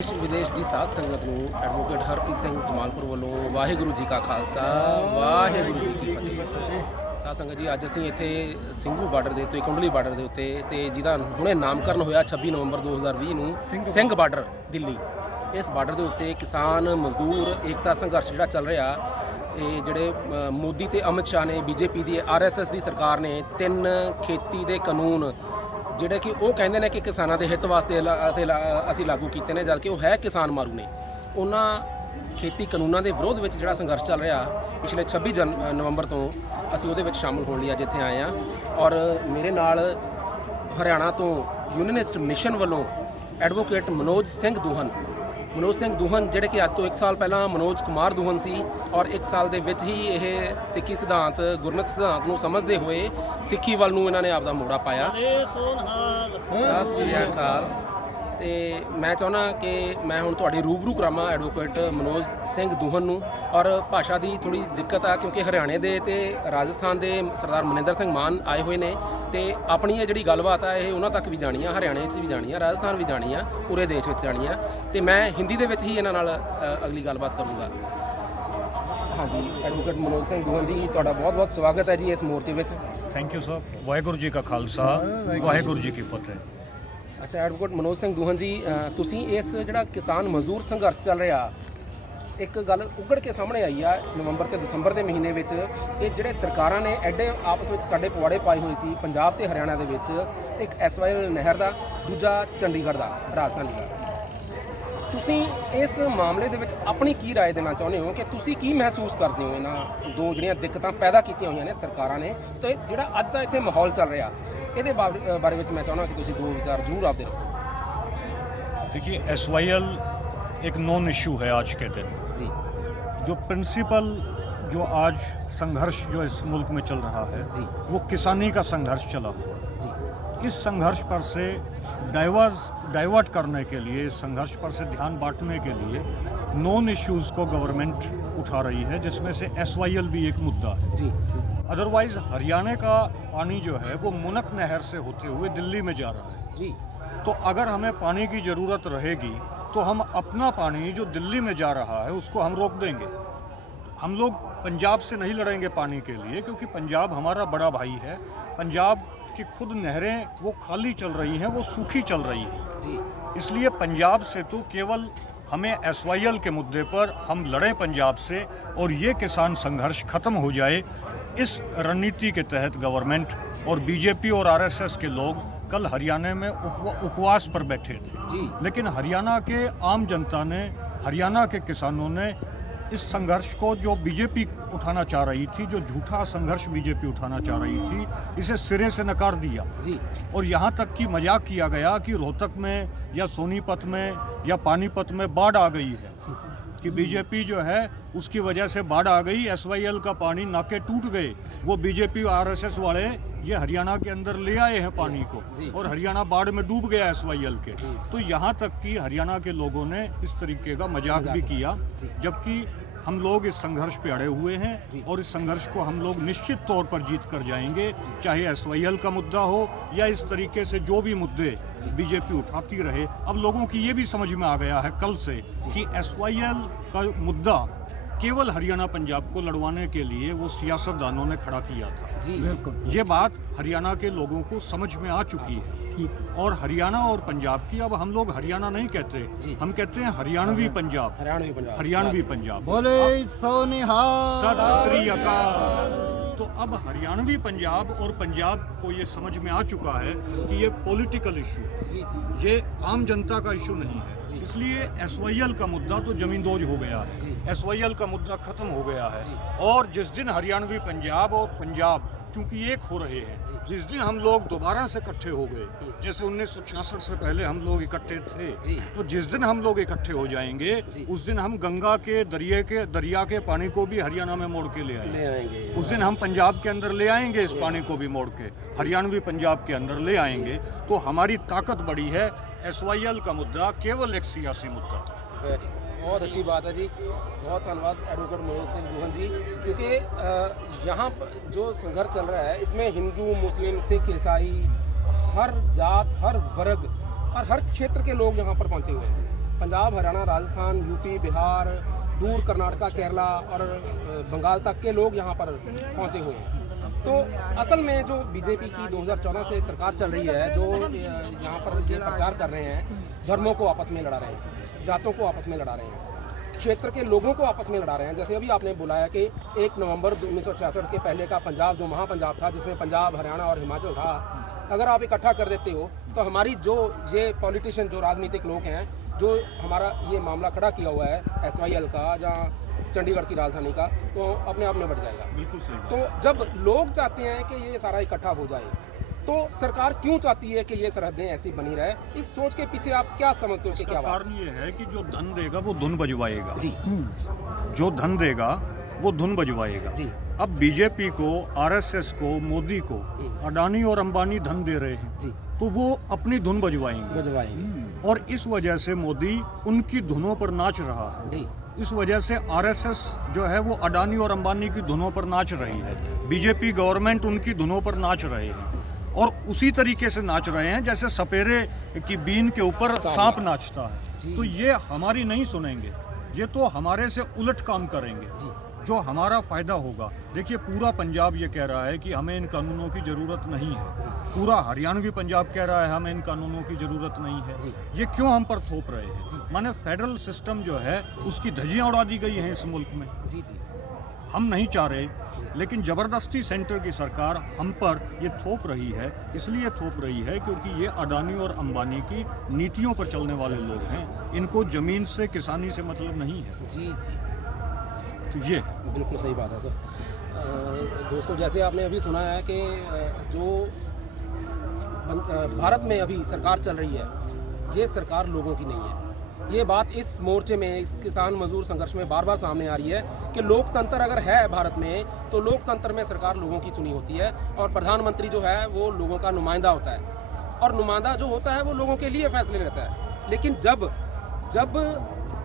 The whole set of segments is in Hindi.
देश विदेश की साध संगत ਨੂੰ ਐਡਵੋਕੇਟ ਹਰਪ੍ਰੀਤ ਸਿੰਘ ਜਮਾਲਪੁਰ ਵੱਲੋਂ ਵਾਹਿਗੁਰੂ ਜੀ ਕਾ ਖਾਲਸਾ ਵਾਹਿਗੁਰੂ ਜੀ ਕੀ ਫਤਿਹ। ਸਾਧ ਸੰਗਤ ਜੀ, ਅੱਜ ਅਸੀਂ ਇੱਥੇ ਸਿੰਘੂ ਬਾਰਡਰ ਦੇ ਉੱਤੇ ਕੁੰਡਲੀ ਬਾਰਡਰ ਦੇ ਉੱਤੇ ਤੇ ਜਿਹਦਾ ਹੁਣੇ ਨਾਮਕਰਨ ਹੋਇਆ 26 ਨਵੰਬਰ 2020 ਨੂੰ ਸਿੰਘ ਬਾਰਡਰ ਦਿੱਲੀ। ਇਸ ਬਾਰਡਰ ਦੇ ਉੱਤੇ ਕਿਸਾਨ ਮਜ਼ਦੂਰ ਏਕਤਾ ਸੰਘਰਸ਼ ਜਿਹੜਾ ਚੱਲ ਰਿਹਾ, ਇਹ ਜਿਹੜੇ ਮੋਦੀ ਤੇ ਅਮਿਤ ਸ਼ਾਹ ਨੇ ਬੀਜੇਪੀ ਦੀ ਆਰਐਸਐਸ ਦੀ ਸਰਕਾਰ ਨੇ 3 ਖੇਤੀ ਦੇ ਕਾਨੂੰਨ ਜਿਹੜੇ ਕਿ ਉਹ ਕਹਿੰਦੇ ਨੇ ਕਿ ਕਿਸਾਨਾਂ ਦੇ ਹਿੱਤ ਵਾਸਤੇ ਅਸੀਂ ਲਾਗੂ ਕੀਤੇ ਨੇ, ਜਦ ਕਿ ਉਹ ਹੈ ਕਿਸਾਨ ਮਾਰੂ ਨੇ। ਉਹਨਾਂ ਖੇਤੀ ਕਾਨੂੰਨਾਂ ਦੇ ਵਿਰੋਧ ਵਿੱਚ ਜਿਹੜਾ ਸੰਘਰਸ਼ ਚੱਲ ਰਿਹਾ ਪਿਛਲੇ 26 ਨਵੰਬਰ ਤੋਂ, ਅਸੀਂ ਉਹਦੇ ਵਿੱਚ ਸ਼ਾਮਲ ਹੋਣ ਲਈ ਅੱਜ ਇੱਥੇ ਆਏ ਹਾਂ। ਔਰ ਮੇਰੇ ਨਾਲ ਹਰਿਆਣਾ ਤੋਂ ਯੂਨੀਨਿਸਟ ਮਿਸ਼ਨ ਵੱਲੋਂ ਐਡਵੋਕੇਟ ਮਨੋਜ ਸਿੰਘ ਦੂਹਨ ਜਿਹੜੇ ਕਿ ਅੱਜ ਤੋਂ 1 ਸਾਲ ਪਹਿਲਾਂ ਮਨੋਜ ਕੁਮਾਰ ਦੂਹਨ ਸੀ, ਔਰ 1 ਸਾਲ ਦੇ ਵਿੱਚ ਹੀ ਇਹ ਸਿੱਖੀ ਸਿਧਾਂਤ ਗੁਰਮਤਿ ਸਿਧਾਂਤ ਨੂੰ ਸਮਝਦੇ ਹੋਏ ਸਿੱਖੀ ਵੱਲ ਨੂੰ ਇਹਨਾਂ ਨੇ ਆਪਦਾ ਮੋੜਾ ਪਾਇਆ। ਸਤਿ ਸ਼੍ਰੀ ਅਕਾਲ। ਤੇ ਮੈਂ ਚਾਹੁੰਦਾ ਕਿ ਮੈਂ ਹੁਣ ਤੁਹਾਡੀ ਰੂਬਰੂ ਕਰਾਵਾਂ ਐਡਵੋਕੇਟ ਮਨੋਜ ਸਿੰਘ ਦੂਹਨ ਨੂੰ। ਔਰ ਭਾਸ਼ਾ ਦੀ ਥੋੜੀ ਦਿੱਕਤ ਆ ਕਿਉਂਕਿ ਹਰਿਆਣੇ ਦੇ ਤੇ ਰਾਜਸਥਾਨ ਦੇ ਸਰਦਾਰ ਮਨਿੰਦਰ ਸਿੰਘ ਮਾਨ ਆਏ ਹੋਏ ਨੇ, ਤੇ ਆਪਣੀ ਇਹ ਜਿਹੜੀ ਗੱਲਬਾਤ ਆ ਇਹ ਉਹਨਾਂ ਤੱਕ ਵੀ ਜਾਣੀ ਆ, ਹਰਿਆਣੇ 'ਚ ਵੀ ਜਾਣੀ ਆ, ਰਾਜਸਥਾਨ ਵੀ ਜਾਣੀ ਆ, ਪੂਰੇ ਦੇਸ਼ ਵਿੱਚ ਜਾਣੀ ਆ। ਤੇ ਮੈਂ ਹਿੰਦੀ ਦੇ ਵਿੱਚ ਹੀ ਇਹਨਾਂ ਨਾਲ ਅਗਲੀ ਗੱਲਬਾਤ ਕਰੂੰਗਾ। ਹਾਂਜੀ, ਐਡਵੋਕੇਟ ਮਨੋਜ ਸਿੰਘ ਦੂਹਨ ਜੀ, ਤੁਹਾਡਾ ਬਹੁਤ ਬਹੁਤ ਸਵਾਗਤ ਹੈ ਜੀ ਇਸ ਮੂਰਤੀ ਵਿੱਚ। Thank you sir. Waheguru ji ਕਾ ਖਾਲਸਾ ਵਾਹਿਗੁਰੂ ਜੀ ਕੀ ਫਤਿਹ। ਅੱਛਾ ਐਡਵੋਕੇਟ ਮਨੋਜ ਸਿੰਘ ਦੂਹਨ ਜੀ, ਤੁਸੀਂ ਇਸ ਜਿਹੜਾ ਕਿਸਾਨ ਮਜ਼ਦੂਰ ਸੰਘਰਸ਼ ਚੱਲ ਰਿਹਾ, ਇੱਕ ਗੱਲ ਉੱਗੜ ਕੇ ਸਾਹਮਣੇ ਆਈ ਆ ਨਵੰਬਰ ਤੇ ਦਸੰਬਰ ਦੇ ਮਹੀਨੇ ਵਿੱਚ ਕਿ ਜਿਹੜੇ ਸਰਕਾਰਾਂ ਨੇ ਐਡੇ ਆਪਸ ਵਿੱਚ ਸਾਡੇ ਪਵਾੜੇ ਪਾਏ ਹੋਏ ਸੀ ਪੰਜਾਬ ਤੇ ਹਰਿਆਣਾ ਦੇ ਵਿੱਚ, ਇੱਕ ਐਸਵਾਈਐਲ ਨਹਿਰ ਦਾ, ਦੂਜਾ ਚੰਡੀਗੜ੍ਹ ਦਾ, ਰਾਜਧਾਨੀ ਦਾ। ਤੁਸੀਂ ਇਸ ਮਾਮਲੇ ਦੇ ਵਿੱਚ ਆਪਣੀ ਕੀ ਰਾਏ ਦੇਣਾ ਚਾਹੁੰਦੇ ਹੋ ਕਿ ਤੁਸੀਂ ਕੀ ਮਹਿਸੂਸ ਕਰਦੇ ਹੋ ਇਹਨਾਂ ਦੋ ਜਿਹੜੀਆਂ ਦਿੱਕਤਾਂ ਪੈਦਾ ਕੀਤੀਆਂ ਹੋਈਆਂ ਨੇ ਸਰਕਾਰਾਂ ਨੇ, ਤੇ ਜਿਹੜਾ ਅੱਜ ਦਾ ਇੱਥੇ ਮਾਹੌਲ ਚੱਲ ਰਿਹਾ ਇਹਦੇ ਬਾਰੇ ਵਿੱਚ ਮੈਂ ਚਾਹੁੰਦਾ कि ਤੁਸੀਂ दो विचार जरूर आपदे रहो। देखिए, SYL एक नॉन इशू है आज के दिन जी। जो प्रिंसिपल जो आज संघर्ष जो इस मुल्क में चल रहा है जी, वो किसानी का संघर्ष चला हुआ जी। इस संघर्ष पर से डाइवर्ट करने के लिए, इस संघर्ष पर से ध्यान बांटने के लिए नॉन इश्यूज़ को गवर्नमेंट उठा रही है, जिसमें से SYL भी एक मुद्दा है जी। अदरवाइज हरियाणा का पानी जो है वो मुनक नहर से होते हुए दिल्ली में जा रहा है जी। तो अगर हमें पानी की ज़रूरत रहेगी तो हम अपना पानी जो दिल्ली में जा रहा है उसको हम रोक देंगे। हम लोग पंजाब से नहीं लड़ेंगे पानी के लिए, क्योंकि पंजाब हमारा बड़ा भाई है। पंजाब की खुद नहरें वो खाली चल रही हैं, वो सूखी चल रही हैं जी। इसलिए पंजाब से तो केवल हमें SYL के मुद्दे पर हम लड़ें पंजाब से, और ये किसान संघर्ष खत्म हो जाए। इस रणनीति के तहत गवर्नमेंट और बीजेपी और RSS के लोग कल हरियाणा में उपवास पर बैठे थे जी। लेकिन हरियाणा के आम जनता ने, हरियाणा के किसानों ने इस संघर्ष को जो बीजेपी उठाना चाह रही थी, जो झूठा संघर्ष बीजेपी उठाना चाह रही थी, इसे सिरे से नकार दिया जी। और यहाँ तक कि मजाक किया गया कि रोहतक में या सोनीपत में या पानीपत में बाढ़ आ गई है, कि बीजेपी जो है उसकी वजह से बाढ़ आ गई, SYL का पानी नाके टूट गए। वो बीजेपी RSS वाले ये हरियाणा के अंदर ले आए हैं पानी को, और हरियाणा बाढ़ में डूब गया SYL के। तो यहाँ तक कि हरियाणा के लोगों ने इस तरीके का मजाक भी किया, जबकि हम लोग इस संघर्ष पे अड़े हुए हैं और इस संघर्ष को हम लोग निश्चित तौर पर जीत कर जाएंगे, चाहे SYL का मुद्दा हो या इस तरीके से जो भी मुद्दे बीजेपी उठाती रहे। अब लोगों की ये भी समझ में आ गया है कल से कि SYL का मुद्दा केवल हरियाणा पंजाब को लड़वाने के लिए वो सियासतदानों ने खड़ा किया था जी। ये बात हरियाणा के लोगों को समझ में आ चुकी है, और हरियाणा और पंजाब की अब हम लोग हरियाणा नहीं कहते, हम कहते हैं हरियाणवी पंजाब, हरियाणवी पंजाब। बोले सो निहाल, सत श्री अकाल। तो अब हरियाणवी पंजाब और पंजाब को ये समझ में आ चुका है कि ये पॉलिटिकल इशू है, ये आम जनता का इशू नहीं है। इसलिए SYL का मुद्दा तो जमींदोज हो गया है, SYL का मुद्दा खत्म हो गया है। और जिस दिन हरियाणवी पंजाब और पंजाब चूंकि एक हो रहे हैं, जिस दिन हम लोग दोबारा से इकट्ठे हो गए, जैसे 1966 से पहले हम लोग इकट्ठे थे, तो जिस दिन हम लोग इकट्ठे हो जाएंगे उस दिन हम गंगा के दरिया के पानी को भी हरियाणा में मोड़ के ले आएंगे। उस दिन हम पंजाब के अंदर ले आएंगे इस पानी को भी मोड़ के हरियाणवी पंजाब के अंदर ले आएंगे। तो हमारी ताकत बड़ी है। SYL का मुद्दा केवल एक सियासी मुद्दा है। बहुत अच्छी बात है जी, बहुत धन्यवाद एडवोकेट मनोज सिंह दूहन जी, क्योंकि यहाँ जो संघर्ष चल रहा है इसमें हिंदू, मुस्लिम, सिख, ईसाई, हर जात, हर वर्ग और हर क्षेत्र के लोग यहाँ पर पहुँचे हुए हैं। पंजाब, हरियाणा, राजस्थान, यूपी, बिहार, दूर कर्नाटका, केरला और बंगाल तक के लोग यहाँ पर पहुँचे हुए हैं। तो असल में जो बीजेपी की 2014 से सरकार चल रही है, जो यहाँ पर ये प्रचार कर रहे हैं, धर्मों को आपस में लड़ा रहे हैं, जातों को आपस में लड़ा रहे हैं, क्षेत्र के लोगों को आपस में लड़ा रहे हैं। जैसे अभी आपने बुलाया कि 1 नवंबर 1966 के पहले का पंजाब जो महापंजाब था, जिसमें पंजाब, हरियाणा और हिमाचल था, अगर आप इकट्ठा कर देते हो तो हमारी जो ये पॉलिटिशियन, जो राजनीतिक लोग हैं, जो हमारा ये मामला खड़ा किया हुआ है SYL का या चंडीगढ़ की राजधानी का, तो अपने आप निपट जाएगा। बिल्कुल सही। तो जब लोग चाहते हैं कि ये सारा इकट्ठा हो जाए, तो सरकार क्यों चाहती है कि ये सरहदें ऐसी बनी रहे? इस सोच के पीछे आप क्या समझते हो कि क्या कारण ये है कि जो धन देगा वो धुन बजवाएगा जी, जो धन देगा वो धुन बजवाएगा जी। अब बीजेपी को, RSS को, मोदी को अडानी और अंबानी धन दे रहे हैं जी, तो वो अपनी धुन बजवाएंगे और इस वजह से मोदी उनकी धुनों पर नाच रहा है जी। इस वजह से RSS जो है वो अडानी और अंबानी की धुनों पर नाच रही है, बीजेपी गवर्नमेंट उनकी धुनों पर नाच रहे हैं और उसी तरीके से नाच रहे हैं जैसे सपेरे की बीन के ऊपर सांप नाचता है। तो ये हमारी नहीं सुनेंगे, ये तो हमारे से उलट काम करेंगे जो हमारा फायदा होगा। देखिए पूरा पंजाब ये कह रहा है कि हमें इन कानूनों की ज़रूरत नहीं है, पूरा हरियाणवी पंजाब कह रहा है हमें इन कानूनों की ज़रूरत नहीं है। ये क्यों हम पर थोप रहे हैं? माने फेडरल सिस्टम जो है उसकी धज्जियाँ उड़ा दी गई हैं इस मुल्क में। जी जी, हम नहीं चाह रहे, लेकिन ज़बरदस्ती सेंटर की सरकार हम पर ये थोप रही है। इसलिए थोप रही है क्योंकि ये अडानी और अंबानी की नीतियों पर चलने वाले लोग हैं, इनको ज़मीन से, किसानी से मतलब नहीं है। जी जी, तो ये बिल्कुल सही बात है सर। दोस्तों, जैसे आपने अभी सुना है कि जो भारत में अभी सरकार चल रही है, ये सरकार लोगों की नहीं है। ये बात इस मोर्चे में, इस किसान मजदूर संघर्ष में बार बार सामने आ रही है कि लोकतंत्र अगर है भारत में तो लोकतंत्र में सरकार लोगों की चुनी होती है और प्रधानमंत्री जो है वो लोगों का नुमाइंदा होता है और नुमाइंदा जो होता है वो लोगों के लिए फैसले लेता है। लेकिन जब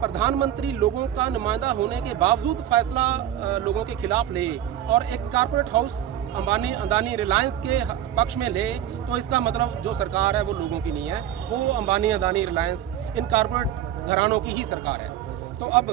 प्रधानमंत्री लोगों का नुमाइंदा होने के बावजूद फैसला लोगों के खिलाफ ले और एक कारपोरेट हाउस अंबानी, अदानी, रिलायंस के पक्ष में ले, तो इसका मतलब जो सरकार है वो लोगों की नहीं है, वो अंबानी, अदानी, रिलायंस, इन कारपोरेट घरानों की ही सरकार है। तो अब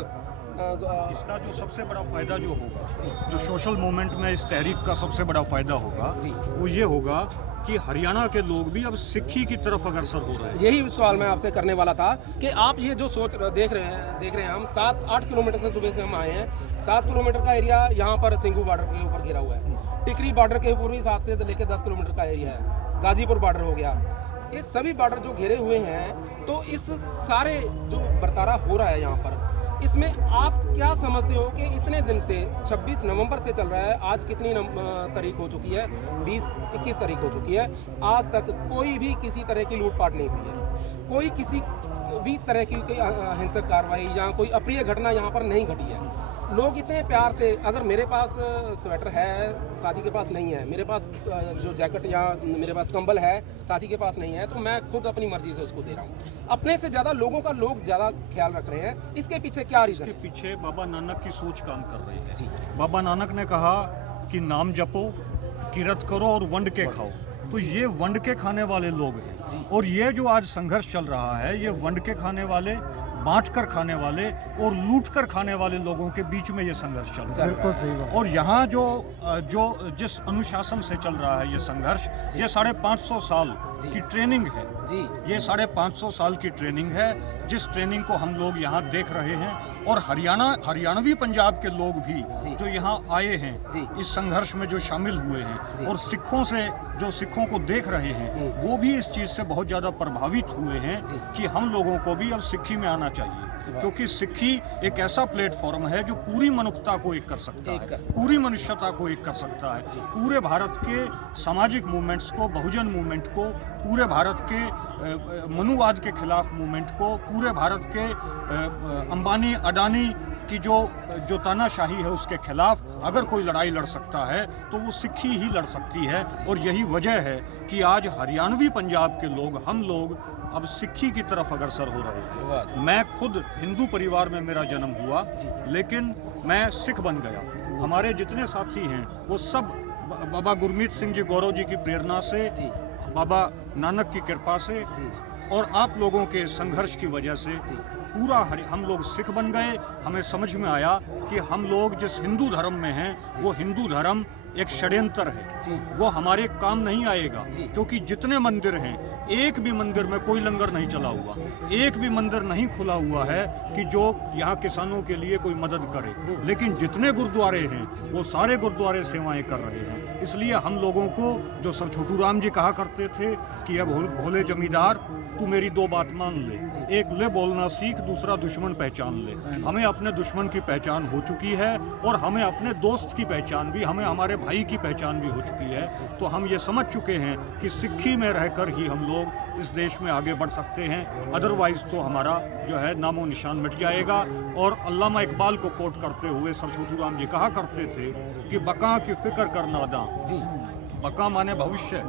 इसका जो सबसे बड़ा फायदा जो होगा, जो सोशल मूवमेंट में इस तहरीक का सबसे बड़ा फायदा होगा, वो ये होगा कि हरियाणा के लोग भी अब सिक्खी की तरफ अग्रसर हो रहे हैं। यही सवाल मैं आपसे करने वाला था कि आप ये जो सोच देख रहे हैं हम 7-8 किलोमीटर से सुबह से हम आए हैं। 7 किलोमीटर का एरिया यहाँ पर सिंघू बॉर्डर के ऊपर घिरा हुआ है, टिकरी बॉर्डर के ऊपर भी 7 से लेकर 10 किलोमीटर का एरिया है, गाजीपुर बॉर्डर हो गया, ये सभी बॉर्डर जो घेरे हुए हैं। तो इस सारे जो बर्तारा हो रहा है यहाँ पर, इसमें आप क्या समझते हो कि इतने दिन से 26 नवंबर से चल रहा है, आज कितनी तारीख हो चुकी है? 20-21 तारीख हो चुकी है, आज तक कोई भी किसी तरह की लूटपाट नहीं हुई है, कोई किसी भी तरह की कोई हिंसक कार्रवाई या कोई अप्रिय घटना यहाँ पर नहीं घटी है। लोग इतने प्यार से, अगर मेरे पास स्वेटर है, साथी के पास नहीं है, मेरे पास जो जैकेट या मेरे पास कंबल है, साथी के पास नहीं है, तो मैं खुद अपनी मर्जी से उसको दे रहा हूँ। अपने से ज़्यादा लोगों का लोग ज़्यादा ख्याल रख रहे हैं। इसके पीछे क्या रीज़न है? इसके पीछे बाबा नानक की सोच काम कर रही है। जी। बाबा नानक ने कहा कि नाम जपो, किरत करो और वंड के खाओ। तो ये वंड के खाने वाले लोग हैं और ये जो आज संघर्ष चल रहा है, ये वंड के खाने वाले, बांट कर खाने वाले और लूट कर खाने वाले लोगों के बीच में ये संघर्ष चल रहा है। बिल्कुल सही बात। और यहाँ जो जिस अनुशासन से चल रहा है ये संघर्ष, ये 550 साल की ट्रेनिंग है जी। ये 550 साल की ट्रेनिंग है, जिस ट्रेनिंग को हम लोग यहाँ देख रहे हैं। और हरियाणवी पंजाब के लोग भी जो यहाँ आए हैं इस संघर्ष में जो शामिल हुए हैं और सिखों को देख रहे हैं, वो भी इस चीज़ से बहुत ज़्यादा प्रभावित हुए हैं कि हम लोगों को भी अब सिक्खी में आना चाहिए, क्योंकि सिक्खी एक ऐसा प्लेटफॉर्म है जो पूरी मनुष्यता को एक कर सकता है, पूरी मनुष्यता को एक कर सकता है, पूरे भारत के सामाजिक मूवमेंट्स को, बहुजन मूवमेंट को, पूरे भारत के मनुवाद के खिलाफ मूवमेंट को, पूरे भारत के अंबानी अडानी की जो तानाशाही है उसके खिलाफ अगर कोई लड़ाई लड़ सकता है तो वो सिक्खी ही लड़ सकती है। और यही वजह है कि आज हरियाणवी पंजाब के लोग, हम लोग अब सिक्खी की तरफ अग्रसर हो रहे हैं। मैं खुद हिंदू परिवार में मेरा जन्म हुआ, लेकिन मैं सिख बन गया। हमारे जितने साथी हैं वो सब बाबा गुरमीत सिंह जी गौरव जी की प्रेरणा से, बाबा नानक की कृपा से और आप लोगों के संघर्ष की वजह से पूरा हम लोग सिख बन गए। हमें समझ में आया कि हम लोग जिस हिंदू धर्म में हैं वो हिंदू धर्म एक षड्यंत्र है, वो हमारे काम नहीं आएगा। क्योंकि जितने मंदिर हैं, एक भी मंदिर में कोई लंगर नहीं चला हुआ, एक भी मंदिर नहीं खुला हुआ है कि जो यहाँ किसानों के लिए कोई मदद करे। लेकिन जितने गुरुद्वारे हैं वो सारे गुरुद्वारे सेवाएं कर रहे हैं। इसलिए हम लोगों को, जो सर छोटू राम जी कहा करते थे कि अब भोले जमींदार तू मेरी दो बात मान ले, एक ले बोलना सीख, दूसरा दुश्मन पहचान ले। हमें अपने दुश्मन की पहचान हो चुकी है और हमें अपने दोस्त की पहचान भी, हमें हमारे भाई की पहचान भी हो चुकी है। तो हम ये समझ चुके हैं कि सिक्खी में रहकर ही हम लोग इस देश में आगे बढ़ सकते हैं, अदरवाइज तो हमारा जो है नामो निशान मिट जाएगा। और अल्लामा इकबाल को कोट करते हुए सर छोटू राम जी कहा करते थे कि बका की फिक्र कर नादा, बका माने भविष्य,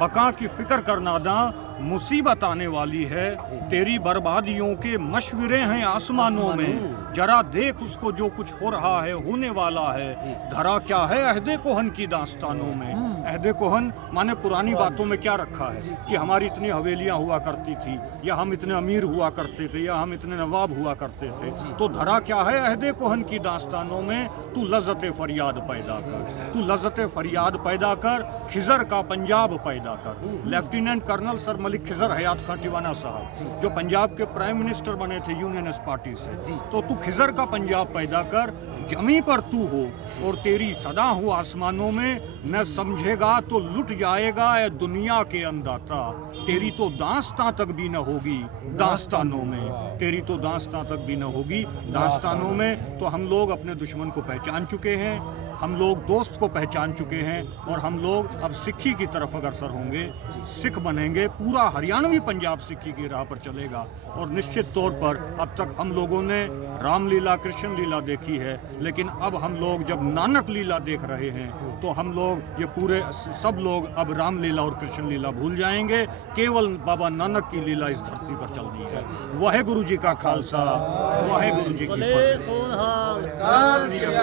बका की फिक्र कर नादा, मुसीबत आने वाली है, तेरी बर्बादियों के मशवरे हैं आसमानों में, जरा देख उसको जो कुछ हो रहा है होने वाला है, धरा क्या है अहदे कोहन की दास्तानों में। अहदे कोहन माने पुरानी बातों में क्या रखा है कि हमारी इतनी हवेलियां हुआ करती थी, या हम इतने अमीर हुआ करते थे, या हम इतने नवाब हुआ करते थे। तो धरा क्या है अहदे कोहन की दास्तानों में, तू लज्जत फरियाद पैदा कर, तू लज्जत फरियाद पैदा कर, खिजर का पंजाब पैदा कर। Lieutenant colonel sir Malik Khizar Hayat Khan Tiwana साहब जो पंजाब के प्राइम मिनिस्टर बने थे यूनियनिस्ट पार्टी से, तो तू खिजर का पंजाब पैदा कर, जमी पर तू हो और तेरी सदा हो आसमानों में, न समझेगा तो लुट जाएगा ए दुनिया के अंदाता, तेरी तो दास्तां तक भी न होगी दास्तानों में, तेरी तो दास्तां तक भी न होगी दास्तानों में। तो हम लोग अपने दुश्मन को पहचान चुके हैं, हम लोग दोस्त को पहचान चुके हैं, और हम लोग अब सिक्खी की तरफ अग्रसर होंगे, सिख बनेंगे। पूरा हरियाणवी पंजाब सिक्खी की राह पर चलेगा। और निश्चित तौर पर अब तक हम लोगों ने रामलीला कृष्ण लीला देखी है, लेकिन अब हम लोग जब नानक लीला देख रहे हैं तो हम लोग ये पूरे सब लोग अब रामलीला और कृष्ण लीला भूल जाएंगे। केवल बाबा नानक की लीला इस धरती पर चल रही है। वाहे गुरु जी का खालसा, वाहे गुरु जी की फतेह।